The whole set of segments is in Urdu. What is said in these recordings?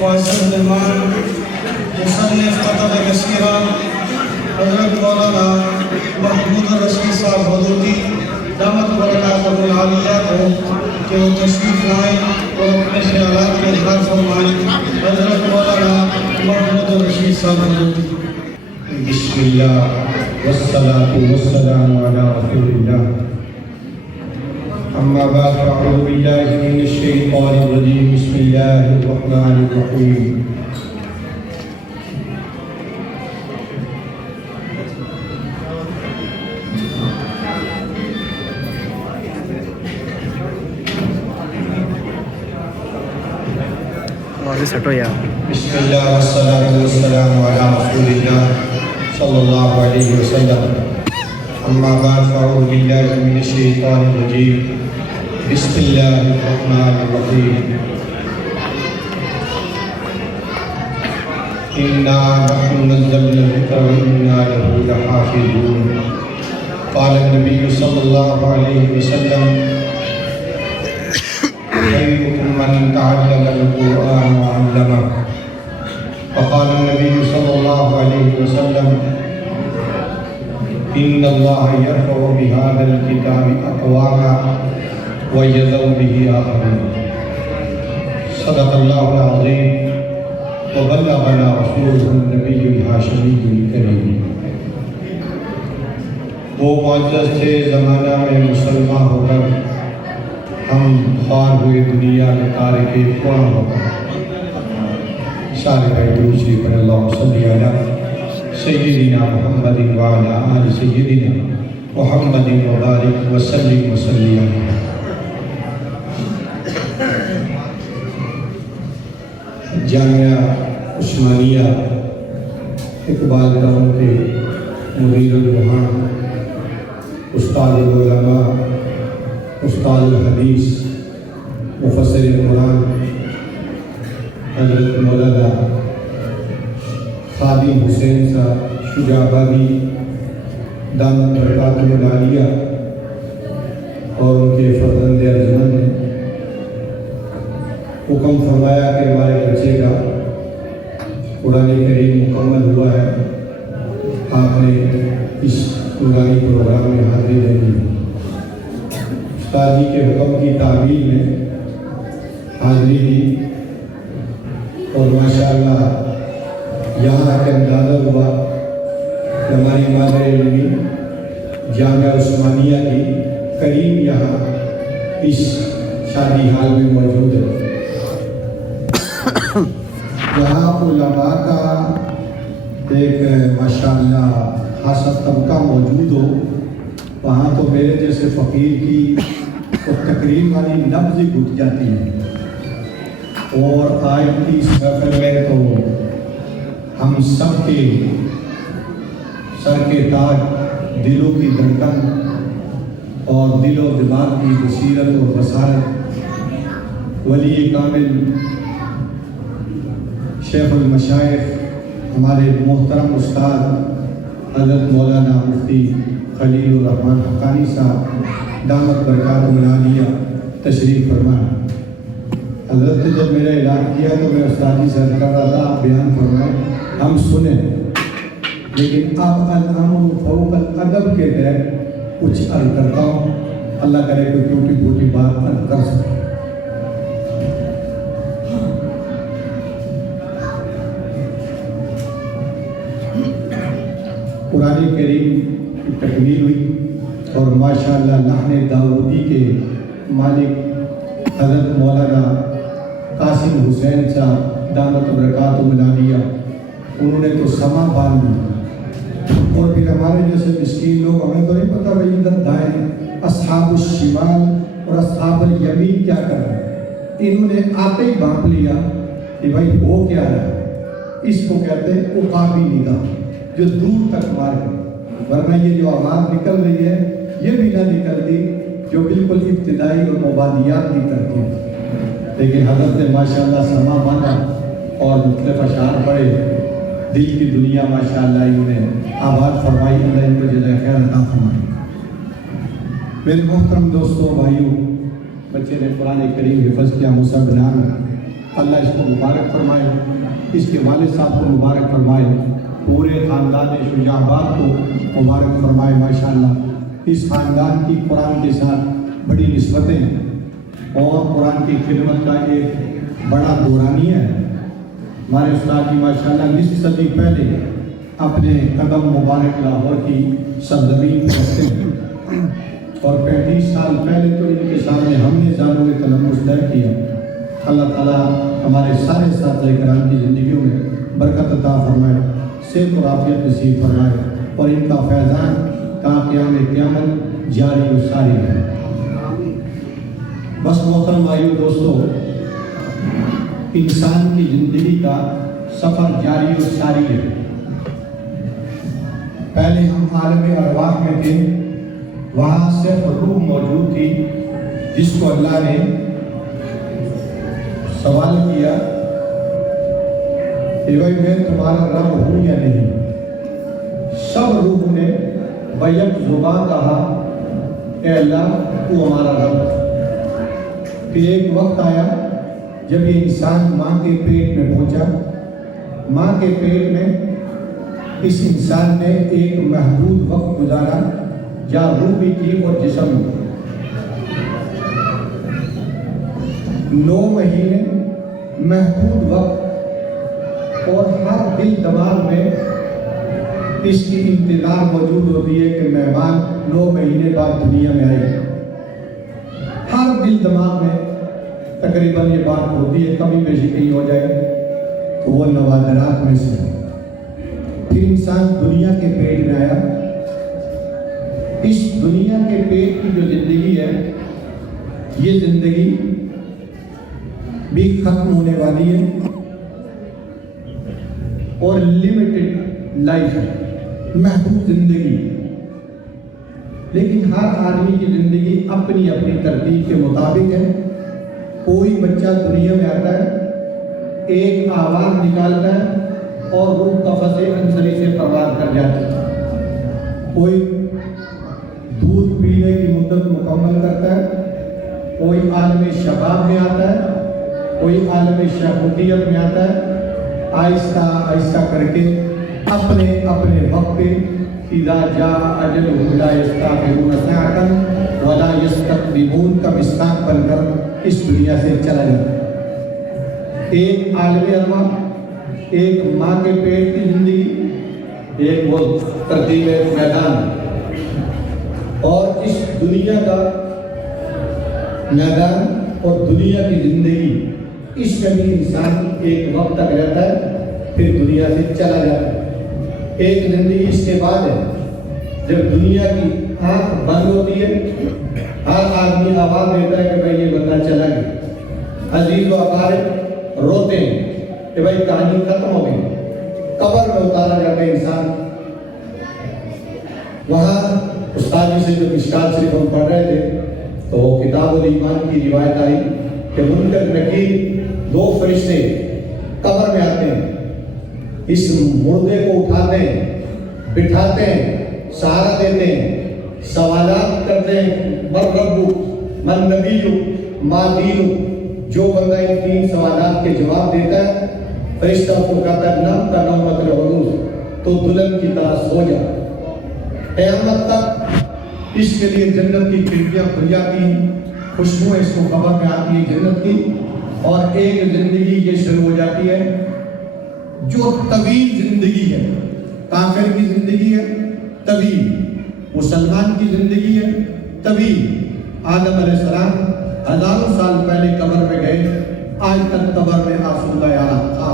فاضل مہمان مصنف خطب کثیرہ حضرت مولانا محمود الرشید صاحب حضوری دامت برکاتہ العالیہ کو کہ وہ تشریف لائیں اور اپنے خیالات کا اظہار فرمائیں. حضرت مولانا محمود الرشید صاحب حضوری. بسم اللہ والصلاة والسلام علی رسول اللہ. اما بعد فاعوذ باللہ من الشیطان الرجیم. بسم اللہ الرحمن الرحیم. بسم اللہ والصلاة والسلام علی رسول اللہ صلی اللہ علیہ وسلم. اما بعد فاعوذ باللہ من الشیطان الرجیم. بسم اللہ الرحمن الرحیم. انا نحن نزلنا الذکر وانا له لحافظون. قال النبی صلی اللہ علیہ وسلم خيركم من تعلم القرآن وعلمه. وقال النبي صلى الله عليه وسلم إن الله يرفع بهذا الكتاب أقواما ويذر به آخرين. صدق الله العظيم وبلغنا رسوله النبي الهاشمي الكريم. وہ معزز تھے زمانہ میں مسلمان ہو کر ہم خوار ہوئے دنیا کے تارک قرآن ہو کر. سارے بھائی درود شریف پڑھیں. اللہم صلی علی سیدنا محمد وعلی آل سیدنا محمد وبارک وسلم وسلم علیہ. جامعہ عثمانیہ اقبال ٹاؤن کے مدیر الروحان استاد العلماء استاد الحدیث مفسر قرآن حضرت مولانا خادم حسین صاحب شجاع آبادی دامت برکاتہ العالیہ اور ان کے فرزند ارجمند نے حکم فرمایا کہ ہمارے بچے کا قرآن کریم مکمل ہوا ہے، آپ نے اس نورانی پروگرام میں حاضری دینی ہے. استاد جی کے حکم کی تعمیل میں حاضری دی اور ماشاءاللہ یہاں آ کے اندازہ ہوا کہ ہماری مادر علمی جامعہ عثمانیہ کی کریم یہاں اس شادی حال میں موجود ہے. یہاں علماء کا ایک ماشاءاللہ خاصا طبقہ موجود ہو، وہاں تو میرے جیسے فقیر کی تقریر والی نبض گھٹ جاتی ہے. اور آج کی اس محفل میں تو ہم سب کے سر کے تاج، دلوں کی دھڑکن اور دل و دماغ کی بصیرت اور بصارت ولی کامل شیخ المشائخ ہمارے محترم استاد حضرت مولانا مفتی خلیل الرحمن حقانی صاحب دامت برکاتہ العالیہ تشریف فرمائیں. حضرت نے جب میرا اعلان کیا تو میں استاد جی سے عرض کر رہا تھا آپ بیان فرمائیں، ہم سنیں، لیکن اب الامر فوق الادب کے تحت کچھ عرض کرتا ہوں. اللہ کرے کوئی ٹوٹی پھوٹی بات عرض کر سکے. قرآن کریم کی تکمیل ہوئی اور ماشاءاللہ لحن داؤدی کے مالک حضرت مولانا قاسم حسین صاحب دامت برکاتہ العالیہ انہوں نے تو سما باندھ دی. اور پھر ہمارے جیسے مسکین لوگ، ہمیں تو نہیں پتہ بھائی ادھر دائیں اصحاب الشمال اور اصحاب الیمین کیا کر رہے ہیں. انہوں نے آتے ہی بھانپ لیا کہ بھائی وہ کیا رہا ہے. اس کو کہتے ہیں عقابی نگاہ، جو دور تک مار ہے. ورنہ یہ جو آواز نکل رہی ہے یہ بھی نہ نکلتی جو بالکل ابتدائی اور مبادیات کی ترتیب. لیکن حضرت نے ماشاءاللہ سما باندھا اور مختلف اشعار پڑھے. دل کی دنیا ماشاءاللہ انہوں نے آباد فرمائی. اللہ ان کو جزائے خیر عطا فرمائے. میرے محترم دوستوں بھائیوں، بچے نے قرآن کریم حفظ کیا، مصعب بن عامر، اللہ اس کو مبارک فرمائے، اس کے والد صاحب کو مبارک فرمائے، پورے خاندان شجاع آباد کو مبارک فرمائے ماشاءاللہ۔ اس خاندان کی قرآن کے ساتھ بڑی نسبتیں اور قرآن کی خدمت کا ایک بڑا دورانیہ ہے۔ ہمارے استاد جی ماشاءاللہ نصف صدی پہلے اپنے قدم مبارک لاہور کی سرزمین پر رکھتے ہیں، اور 35 سال پہلے تو ان کے سامنے ہم نے جانو تلمس طے کیا۔ اللہ تعالیٰ ہمارے سارے ساتھی کرام کی زندگیوں میں برکت عطا فرمائے، صحت اور عافیت نصیب فرمائے، اور ان کا فیضان تا قیام قیامت جاری و ساری ہے۔ بس محترم بھائیو دوستو، انسان کی زندگی کا سفر جاری و ساری ہے۔ پہلے ہم عالم ارواح میں تھے، وہاں صرف روح موجود تھی، جس کو اللہ نے سوال کیا کہ بھائی میں تمہارا رب ہوں یا نہیں؟ سب روح نے بیک زبان کہا اے اللہ تو ہمارا رب۔ پھر ایک وقت آیا جب یہ انسان ماں کے پیٹ میں پہنچا، ماں کے پیٹ میں اس انسان نے ایک محدود وقت گزارا، یا روح بھی تھی اور جسم بھی۔ 9 مہینے محدود وقت، اور ہر دل دماغ میں اس کی انتظار موجود ہوتی ہے کہ مہمان 9 مہینے بعد دنیا میں آئے۔ ہر دل دماغ میں تقریباً یہ بات ہوتی ہے، کبھی بیشی کہیں ہو جائے تو وہ نوادرات میں سے۔ پھر انسان دنیا کے پیٹ میں آیا۔ اس دنیا کے پیٹ کی جو زندگی ہے، یہ زندگی بھی ختم ہونے والی ہے، اور لمیٹڈ لائف ہے، محدود زندگی۔ لیکن ہر آدمی کی زندگی اپنی اپنی ترتیب کے مطابق ہے۔ کوئی بچہ دنیا میں آتا ہے، ایک آواز نکالتا ہے اور روح قفس عنصری سے پرواز کر جاتی ہے۔ کوئی دودھ پینے کی مدت مکمل کرتا ہے، کوئی عالم شباب میں آتا ہے، کوئی عالم شیخوخیت میں آتا ہے، آہستہ آہستہ کر کے اپنے اپنے وقت پہ اذا جاء اجلهم لا يستأخرون ساعة ولا يستقدمون کا مصداق بن کر اس دنیا سے چلا جاتا۔ ایک عالم ارواح، ایک ماں کے پیٹ کی زندگی، ایک وہ ترتیب میدان، اور اس دنیا کا میدان اور دنیا کی زندگی، اس میں بھی انسان ایک وقت تک رہتا ہے، پھر دنیا سے چلا جاتا ہے۔ ایک زندگی اس کے بعد ہے جب دنیا کی آنکھ بند ہوتی ہے، ہر آدمی آواز دیتا ہے کہ بھائی یہ بندہ چلا گیا۔ عزیز و اقارب روتے ہیں کہ بھائی کہانی ختم ہو گئی، قبر میں اتارا جاتا ہے انسان۔ وہاں استاد جی سے جو مشکات شریف ہم پڑھ رہے تھے تو کتاب الایمان کی روایت آئی کہ منکر نکیر 2 فرشتے قبر میں آتے ہیں، اس مردے کو اٹھاتے ہیں، بٹھاتے ہیں، سہارا دیتے ہیں، سوالات کرتے ہیں، من ربک، من نبیک، ما دینک۔ جو بندہ ان 3 سوالات کے جواب دیتا ہے، فرشتہ کو کہتا ہے نم کا نومت العروس، تو دلہن کی طرح سو جا۔ قیامت تک اس کے لیے جنت کی کھڑکیاں کھل جاتی ہیں، خوشبوئیں اس کو قبر میں آتی ہیں جنت کی، اور ایک زندگی یہ شروع ہو جاتی ہے جو طویل زندگی ہے۔ کافر کی زندگی ہے طویل، مسلمان کی زندگی ہے طویل۔ آدم علیہ السلام ہزاروں سال پہلے قبر میں گئے، آج تک قبر میں آسودہ حالات تھا،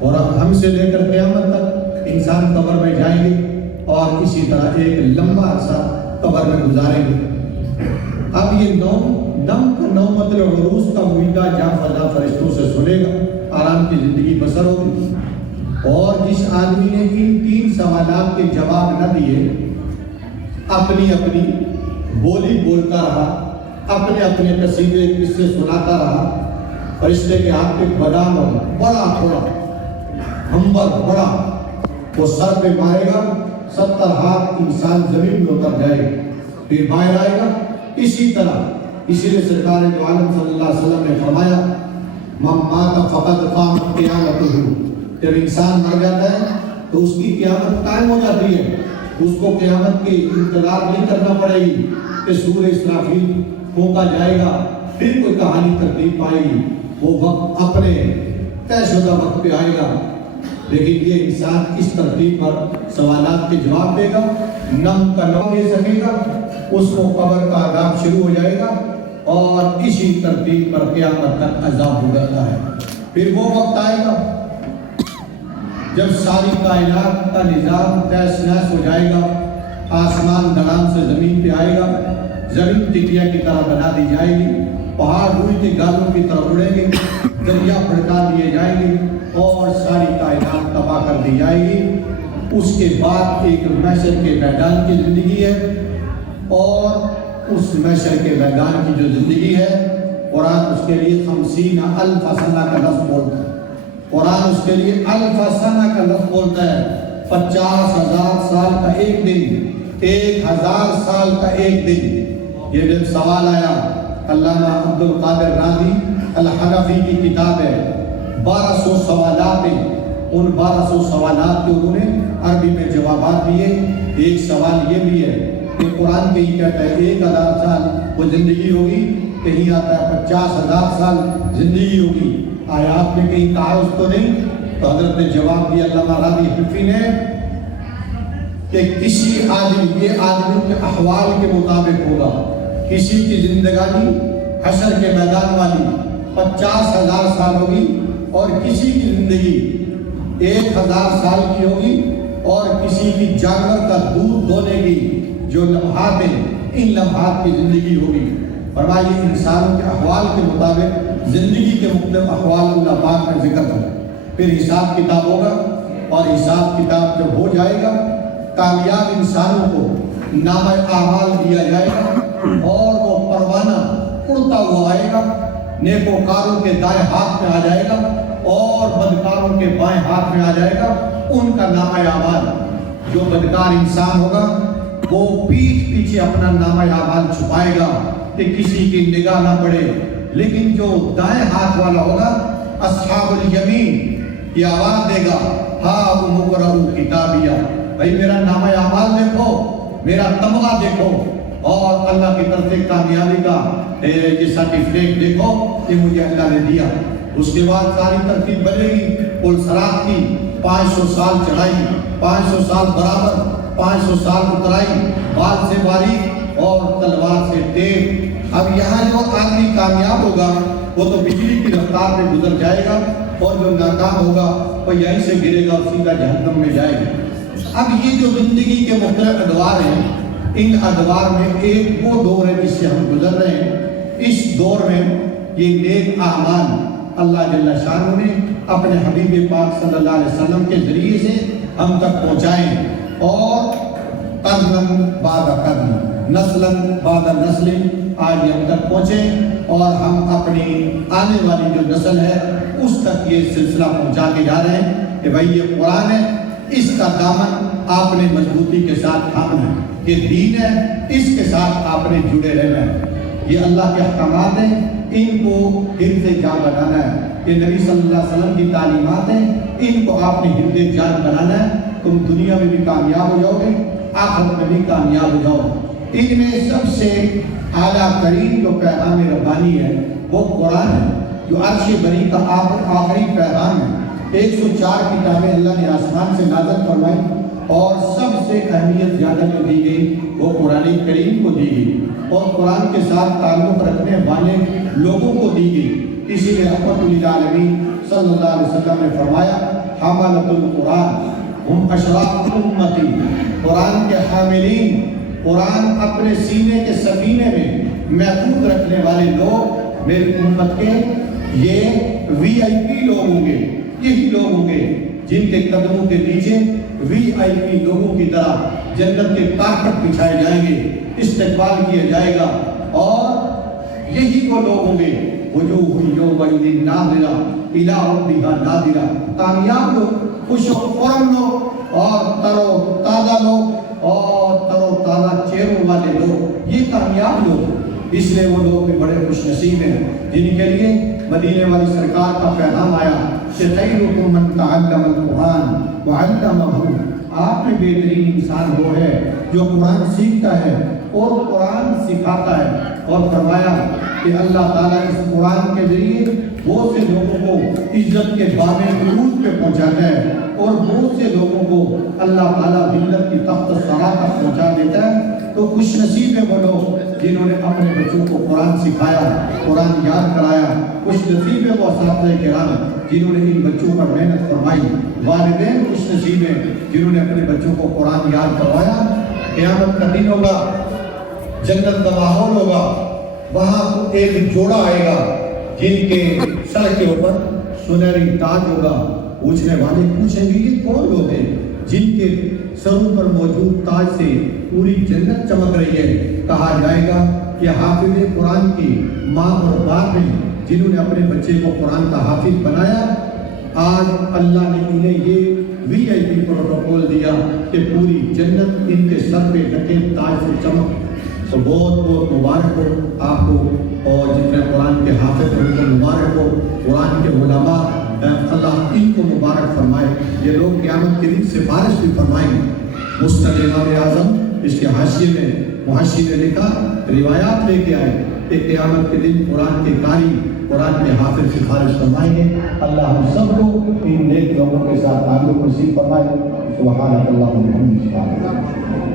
اور اب ہم سے لے کر قیامت تک انسان قبر میں جائیں گے، اور اسی طرح ایک لمبا عرصہ قبر میں گزاریں گے۔ اب یہ نم کا نومت العروس کا معاہدہ جا فضا فرشتوں سے سنے گا، آرام کی زندگی بسر ہوگی۔ اور جس آدمی نے ان 3 سوالات کے جواب نہ دیے، اپنی اپنی بولی بولتا رہا، اپنے اپنے قصیدے قصے سناتا رہا، فرشتے کے ہاتھ پہ بادام ہوگا، بڑا تھوڑا ہمبر بڑا، وہ سر پہ مارے گا، 70 ہاتھ انسان زمین میں اتر جائے گا، پھر باہر آئے گا۔ اسی طرح اسی لیے سرکار دو عالم صلی اللہ علیہ وسلم نے فرمایا من مات فقد قامت قیامتہ، جب انسان مر جاتا ہے تو اس کی قیامت قائم ہو جاتی ہے، اس کو قیامت کی انتظار نہیں کرنا پڑے گی کہ سور اسرافیل پھونکا جائے گا پھر کوئی کہانی ترتیب پائے گی، وہ وقت اپنے طے شدہ وقت پہ آئے گا۔ لیکن یہ انسان اس ترتیب پر سوالات کے جواب دے گا، نم کا نم دے سکے گا، اس کو قبر کا عذاب شروع ہو جائے گا اور اسی ترتیب پر قیامت تک عذاب گزرتا ہے۔ پھر وہ وقت آئے گا جب ساری کائنات کا نظام تہس نہس ہو جائے گا، آسمان دلان سے زمین پہ آئے گا، زمین ٹکیا کی طرح بنا دی جائے گی، پہاڑ روئی کے گالوں کی طرح اڑیں گے، دریا بھڑکا دیے جائیں گے اور ساری کائنات تباہ کر دی جائے گی۔ اس کے بعد ایک محشر کے میدان کی زندگی ہے، اور اس محشر کے میدان کی جو زندگی ہے، قرآن اس کے لیے 50,000 سنہ کا لفظ بولتا ہے۔ قرآن اس کے لیے 1000 سنہ کا لفظ بولتا ہے، 50,000 سال کا ایک دن، 1000 سال کا ایک دن۔ یہ جب سوال آیا، علامہ عبد القادر رازی الحنفی کی کتاب ہے، 1200 سوالات ہیں، ان 1200 سوالات کے انہوں نے عربی میں جوابات دیے۔ ایک سوال یہ بھی ہے کہ قرآن کہیں کہتا ہے 1000 سال وہ زندگی ہوگی، کہیں آتا ہے 50,000 سال زندگی ہوگی، آیا آپ نے کہیں کہا اس کو نہیں؟ تو حضرت نے جواب دیا علامہ رازی حنفی نے کہ کسی آدمی، یہ آدمی کے احوال کے مطابق ہوگا، کسی کی زندگانی حشر کے میدان والی 50,000 سال ہوگی اور کسی کی زندگی 1000 سال کی ہوگی، اور کسی کی جانور کا دودھ دھونے کی جو لمحات ہیں ان لمحات کی زندگی ہوگی۔ فرمائیے انسانوں کے احوال کے مطابق زندگی کے مختلف احوال اللہ پاک کا ذکر ہے۔ پھر حساب کتاب ہوگا، اور حساب کتاب جب ہو جائے گا کامیاب انسانوں کو نامہ اعمال دیا جائے گا اور وہ پروانہ اڑتا ہوا آئے گا، نیکوکاروں کے دائیں ہاتھ میں آ جائے گا اور بدکاروں کے بائیں ہاتھ میں آ جائے گا ان کا نامہ اعمال۔ جو بدکار انسان ہوگا وہ پیٹھ پیچھے اپنا نامہ اعمال چھپائے گا کہ کسی کی نگاہ نہ پڑے، لیکن جو دائیں ہاتھ والا ہوگا اصحاب الیمین یہ آواز دے گا، ہاں اقرؤوا کتابیہ، بھائی میرا نامہ اعمال دیکھو، میرا تمغہ دیکھو، اور اللہ کی طرف سے کامیابی کا یہ سرٹیفکیٹ دیکھو، یہ مجھے اللہ نے دیا۔ اس کے بعد ساری ترتیب بنے گی، پل صراط کی 500 سال چڑھائی، 500 سال برابر، 500 سال اترائی، بال سے باریک اور تلوار سے تیز۔ اب یہاں جو آدمی کامیاب ہوگا وہ تو بجلی کی رفتار پہ گزر جائے گا، اور جو ناکام ہوگا وہ یہیں سے گرے گا اور سیدھا جہنم میں جائے گا۔ اب یہ جو زندگی کے مختلف ادوار ہیں، ان ادوار میں ایک وہ دور ہے جس سے ہم گزر رہے ہیں۔ اس دور میں یہ نیک اعمال اللہ جل شانہ نے اپنے حبیب پاک صلی اللہ علیہ وسلم کے ذریعے سے ہم تک پہنچائیں، اور قرن بعد قرن، نسل بعد نسل آج ہم تک پہنچیں، اور ہم اپنی آنے والی جو نسل ہے اس تک یہ سلسلہ پہنچا کے جا رہے ہیں کہ بھائی یہ قرآن ہے، اس کا دامن آپ نے مضبوطی کے ساتھ تھامنا ہے، یہ دین ہے، اس کے ساتھ آپ نے جڑے رہنا ہے۔ یہ اللہ کے احکامات ہیں، ان کو حفظ جان بنانا ہے۔ یہ نبی صلی اللہ علیہ وسلم کی تعلیمات ہیں، ان کو آپ نے حفظ جان بنانا ہے۔ تم دنیا میں بھی کامیاب ہو جاؤ گے، آخرت میں بھی کامیاب ہو جاؤ گے۔ ان میں سب سے اعلیٰ ترین جو پیغام ربانی ہے وہ قرآن ہے، جو عرش بری کا آخری پیغام ہے۔ 104 کتابیں اللہ نے آسمان سے نازل فرمائی، اور سب سے اہمیت زیادہ جو دی گئی وہ قرآن کریم کو دی گئی، اور قرآن کے ساتھ تعلق رکھنے والے لوگوں کو دی گئی۔ اسی لیے رحمت للعالمین صلی اللہ علیہ وسلم نے فرمایا، حملۃ القرآن ہم اشراف امتی، قرآن کے حاملین، قرآن اپنے سینے کے سفینے میں محفوظ رکھنے والے لوگ میری امت کے یہ VIP لوگ ہوں گے، یہی لوگ ہوں گے جن کے قدموں کے نیچے VIP لوگوں کی طرح جنت کے کارپٹ بچھائے جائیں گے، استقبال کیا جائے گا، اور یہی وہ لوگ ہوں گے وجوہ یومئذ ناظرہ الی ربہا ناظرہ، کامیاب لوگ، خوش و خرم لوگ، اور تر و تازہ لوگ، اور تر و تازہ چہروں والے لوگ، یہ کامیاب لوگ۔ اس لیے وہ لوگ بھی بڑے خوش نصیب ہیں جن کے لیے مدینے والی سرکار کا پیغام آیا کہ خیرکم من تعلم القرآن وعلمہ، آپ میں بہترین انسان وہ ہے جو قرآن سیکھتا ہے اور قرآن سکھاتا ہے، اور فرمایا کہ اللہ تعالیٰ اس قرآن کے ذریعے بہت سے لوگوں کو عزت کے باب عروج پہ پہنچاتا ہے، اور بہت سے لوگوں کو اللہ تعالیٰ ملت کی تخت سرا تک پہنچا دیتا ہے۔ تو خوش نصیب ہے وہ لوگ جنہوں نے اپنے بچوں کو قرآن سکھایا، قرآن یاد کرایا۔ خوش نصیب ہے وہ اساتذہ کرام جنہوں نے ان بچوں پر محنت فرمائی۔ والدین خوش نصیب ہیں جنہوں نے اپنے بچوں کو قرآن یاد کروایا۔ قیامت کا دن ہوگا، جنت کا ماحول ہوگا، وہاں ایک جوڑا آئے گا جن کے سر کے اوپر سنہری تاج ہوگا۔ پوچھنے والے پوچھیں گے یہ کون لوگ ہیں جن کے سروں پر موجود تاج سے پوری جنت چمک رہی ہے؟ کہا جائے گا کہ حافظ قرآن کی ماں اور باپ ہیں جنہوں نے اپنے بچے کو قرآن کا حافظ بنایا۔ آج اللہ نے انہیں یہ VIP پروٹوکول دیا کہ پوری جنت ان کے سر پہ ڈھکے تاج سے چمک۔ تو بہت بہت مبارک ہو آپ کو، اور جتنے قرآن کے حافظ ہیں ان کو مبارک ہو، قرآن کے علماء اللہ ان کو مبارک فرمائے۔ یہ لوگ قیامت کے دن سفارش بھی فرمائیں۔ مسند امام اعظم اس کے حاشیے میں محشی نے لکھا، روایات لے کے آئے کہ قیامت کے دن قرآن کے قاری، قرآن کے حافظ سفارش فرمائیں گے۔ اللہ ہم سب کو ان نیک لوگوں کے ساتھ تعلق نصیب فرمائے۔ سبحانک اللہم و بحمدک۔